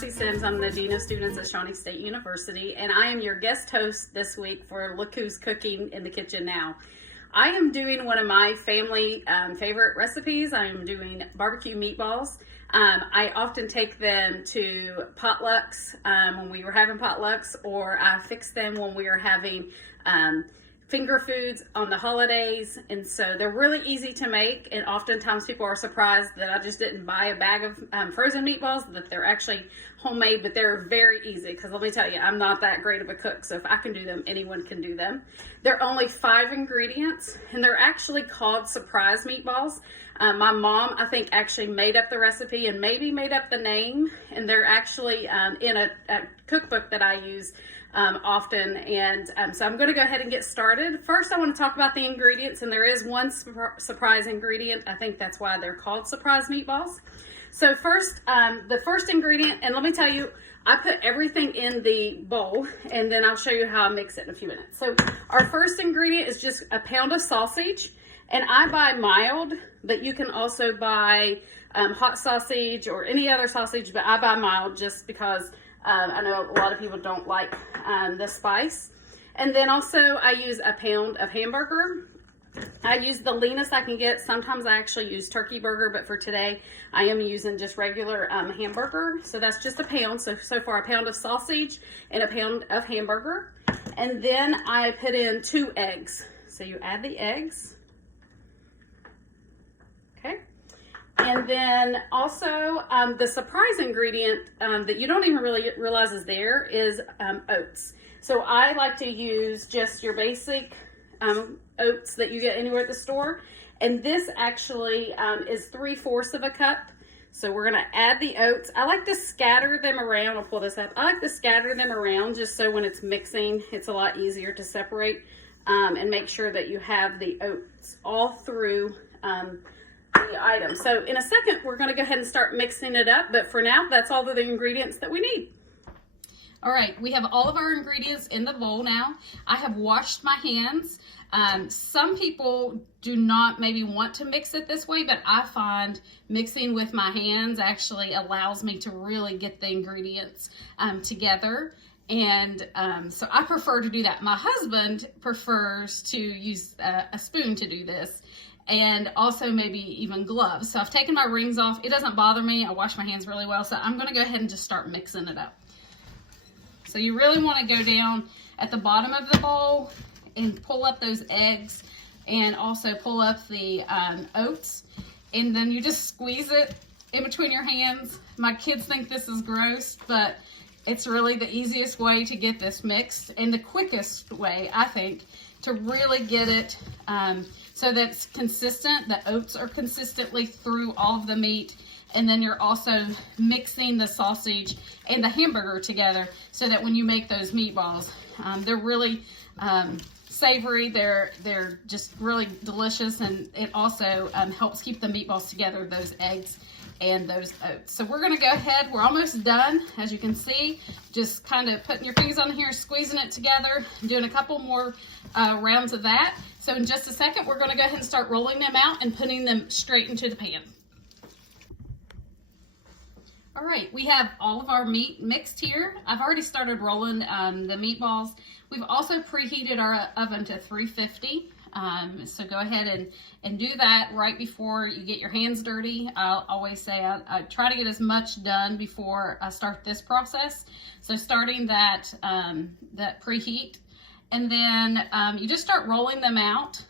Marcie Simms. I'm the Dean of Students at Shawnee State University, and I am your guest host this week for Look Who's Cooking in the Kitchen Now. I am doing one of my family favorite recipes. I am doing barbecue meatballs. I often take them to potlucks when we were having potlucks, or I fix them when we are having finger foods on the holidays. And so they're really easy to make, and oftentimes people are surprised that I just didn't buy a bag of frozen meatballs, that they're actually homemade, but they're very easy, because let me tell you, I'm not that great of a cook, so if I can do them, anyone can do them. They're only 5 ingredients, and they're actually called Surprise Meatballs. My mom, I think, actually made up the recipe and maybe made up the name, and they're actually in a cookbook that I use often. And so I'm going to go ahead and get started. First, I want to talk about the ingredients, and there is one surprise ingredient. I think that's why they're called Surprise Meatballs. So first, the first ingredient, and let me tell you, I put everything in the bowl, and then I'll show you how I mix it in a few minutes. So our first ingredient is just a pound of sausage, and I buy mild, but you can also buy hot sausage or any other sausage, but I buy mild just because I know a lot of people don't like the spice. And then also I use a pound of hamburger. I use the leanest I can get. Sometimes I actually use turkey burger, but for today I am using just regular hamburger. So that's just a pound. So far a pound of sausage and a pound of hamburger. And then I put in 2 eggs. So you add the eggs. Okay. And then also the surprise ingredient that you don't even really realize is there is oats. So I like to use just your basic oats that you get anywhere at the store. And this actually is 3/4 of a cup. So we're gonna add the oats. I like to scatter them around. I'll pull this up. I like to scatter them around just so when it's mixing, it's a lot easier to separate and make sure that you have the oats all through the item. So in a second, we're gonna go ahead and start mixing it up. But for now, that's all of the ingredients that we need. All right, we have all of our ingredients in the bowl now. I have washed my hands. Some people do not maybe want to mix it this way, but I find mixing with my hands actually allows me to really get the ingredients together. And so I prefer to do that. My husband prefers to use a spoon to do this, and also maybe even gloves. So I've taken my rings off. It doesn't bother me. I wash my hands really well. So I'm gonna go ahead and just start mixing it up. So you really want to go down at the bottom of the bowl and pull up those eggs, and also pull up the oats, and then you just squeeze it in between your hands. My kids think this is gross, but it's really the easiest way to get this mixed, and the quickest way, I think, to really get it so that it's consistent. The oats are consistently through all of the meat. And then you're also mixing the sausage and the hamburger together so that when you make those meatballs, they're really savory. They're just really delicious, and it also helps keep the meatballs together, those eggs and those oats. So we're gonna go ahead. We're almost done. As you can see, just kind of putting your fingers on here, squeezing it together, doing a couple more rounds of that. So in just a second, we're gonna go ahead and start rolling them out and putting them straight into the pan. All right, we have all of our meat mixed here. I've already started rolling the meatballs. We've also preheated our oven to 350. So go ahead and do that right before you get your hands dirty. I'll always say I try to get as much done before I start this process. So starting that preheat, and then you just start rolling them out.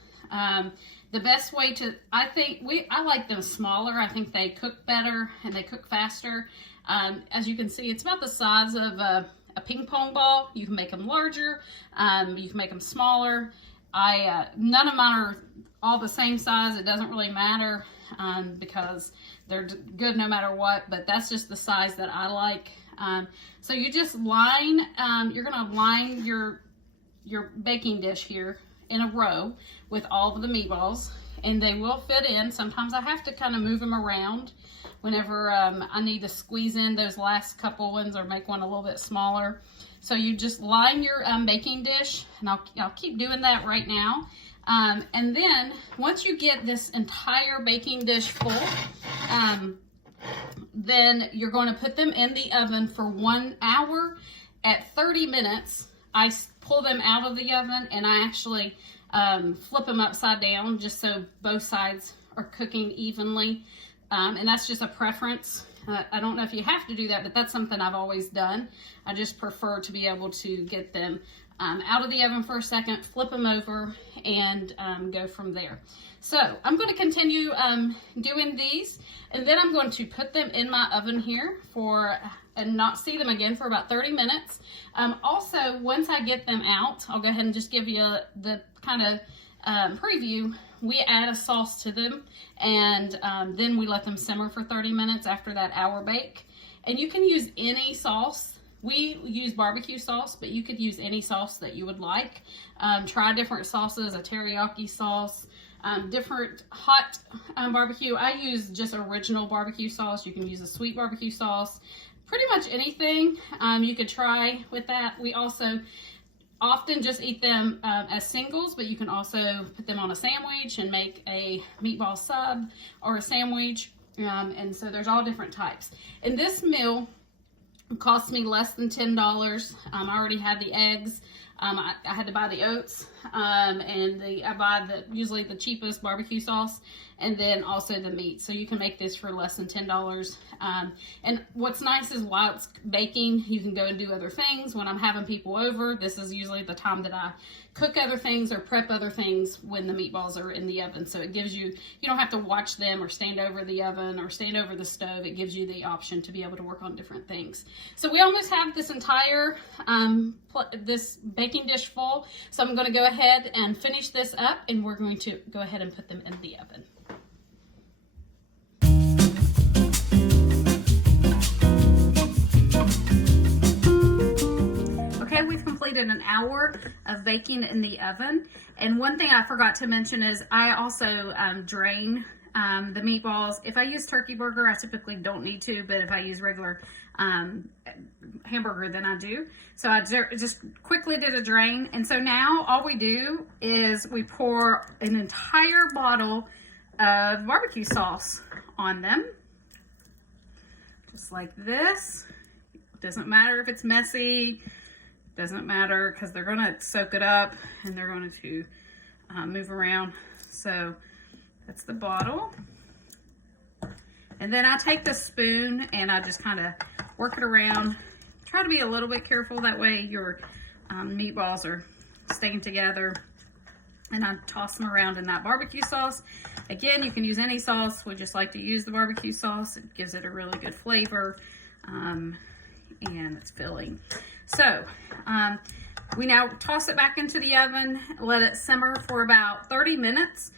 The best way to, I like them smaller. I think they cook better and they cook faster. As you can see, it's about the size of a ping pong ball. You can make them larger. You can make them smaller. None of mine are all the same size. It doesn't really matter because they're good no matter what, but that's just the size that I like. So you just line, you're gonna line your baking dish here in a row with all of the meatballs, and they will fit in. Sometimes I have to kind of move them around whenever I need to squeeze in those last couple ones or make one a little bit smaller. So you just line your baking dish, and I'll keep doing that right now. And then once you get this entire baking dish full, then you're going to put them in the oven for 1 hour. At 30 minutes, I pull them out of the oven and I actually flip them upside down just so both sides are cooking evenly. And that's just a preference. I don't know if you have to do that, but that's something I've always done. I just prefer to be able to get them out of the oven for a second, flip them over, and go from there. So I'm going to continue doing these, and then I'm going to put them in my oven here and not see them again for about 30 minutes. Also, once I get them out, I'll go ahead and just give you the kind of preview. We add a sauce to them, and then we let them simmer for 30 minutes after that hour bake. And you can use any sauce. We use barbecue sauce, but you could use any sauce that you would like. Try different sauces, a teriyaki sauce, different hot barbecue. I use just original barbecue sauce. You can use a sweet barbecue sauce. Pretty much anything you could try with that. We also often just eat them as singles, but you can also put them on a sandwich and make a meatball sub or a sandwich. And so there's all different types. And this meal cost me less than $10. I already had the eggs. I had to buy the oats, and I buy usually the cheapest barbecue sauce, and then also the meat. So you can make this for less than $10. And what's nice is while it's baking, you can go and do other things. When I'm having people over, this is usually the time that I cook other things or prep other things when the meatballs are in the oven. So it gives you don't have to watch them or stand over the oven or stand over the stove. It gives you the option to be able to work on different things. So we almost have this entire this baking dish full. So I'm going to go ahead and finish this up, and we're going to go ahead and put them in the oven. Okay, we've completed an hour of baking in the oven. And one thing I forgot to mention is I also drain the meatballs. If I use turkey burger, I typically don't need to, but if I use regular hamburger, then I do. So I just quickly did a drain. And so now all we do is we pour an entire bottle of barbecue sauce on them. Just like this. Doesn't matter if it's messy. Doesn't matter because they're going to soak it up and they're going to move around. So that's the bottle. And then I take the spoon and I just kind of work it around. Try to be a little bit careful, that way your meatballs are staying together. And I toss them around in that barbecue sauce. Again, you can use any sauce. We just like to use the barbecue sauce. It gives it a really good flavor, and it's filling. So we now toss it back into the oven, let it simmer for about 30 minutes.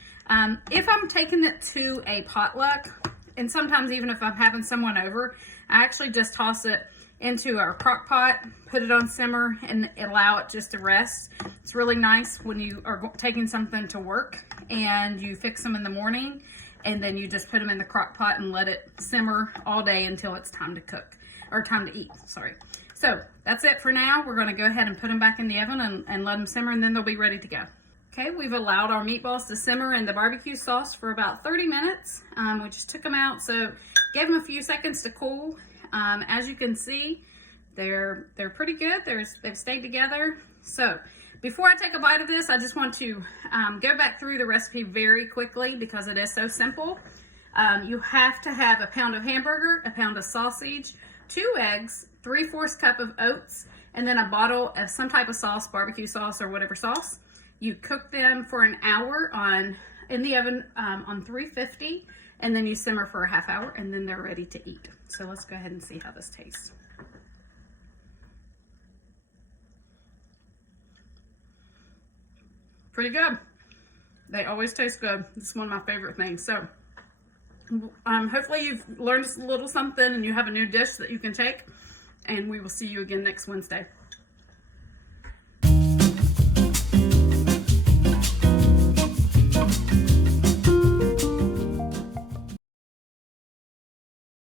If I'm taking it to a potluck, and sometimes even if I'm having someone over, I actually just toss it into our crock pot, put it on simmer, and allow it just to rest. It's really nice when you are taking something to work and you fix them in the morning, and then you just put them in the crock pot and let it simmer all day until it's time to cook, or time to eat, sorry. So that's it for now. We're gonna go ahead and put them back in the oven and let them simmer, and then they'll be ready to go. Okay, we've allowed our meatballs to simmer in the barbecue sauce for about 30 minutes. We just took them out, so gave them a few seconds to cool. As you can see, they're pretty good. They've stayed together. So before I take a bite of this, I just want to go back through the recipe very quickly because it is so simple. You have to have a pound of hamburger, a pound of sausage, 2 eggs, 3/4 cup of oats, and then a bottle of some type of sauce, barbecue sauce or whatever sauce. You cook them for an hour in the oven on 350, and then you simmer for a half hour, and then they're ready to eat. So let's go ahead and see how this tastes. Pretty good. They always taste good. It's one of my favorite things. So hopefully you've learned a little something and you have a new dish that you can take, and we will see you again next Wednesday.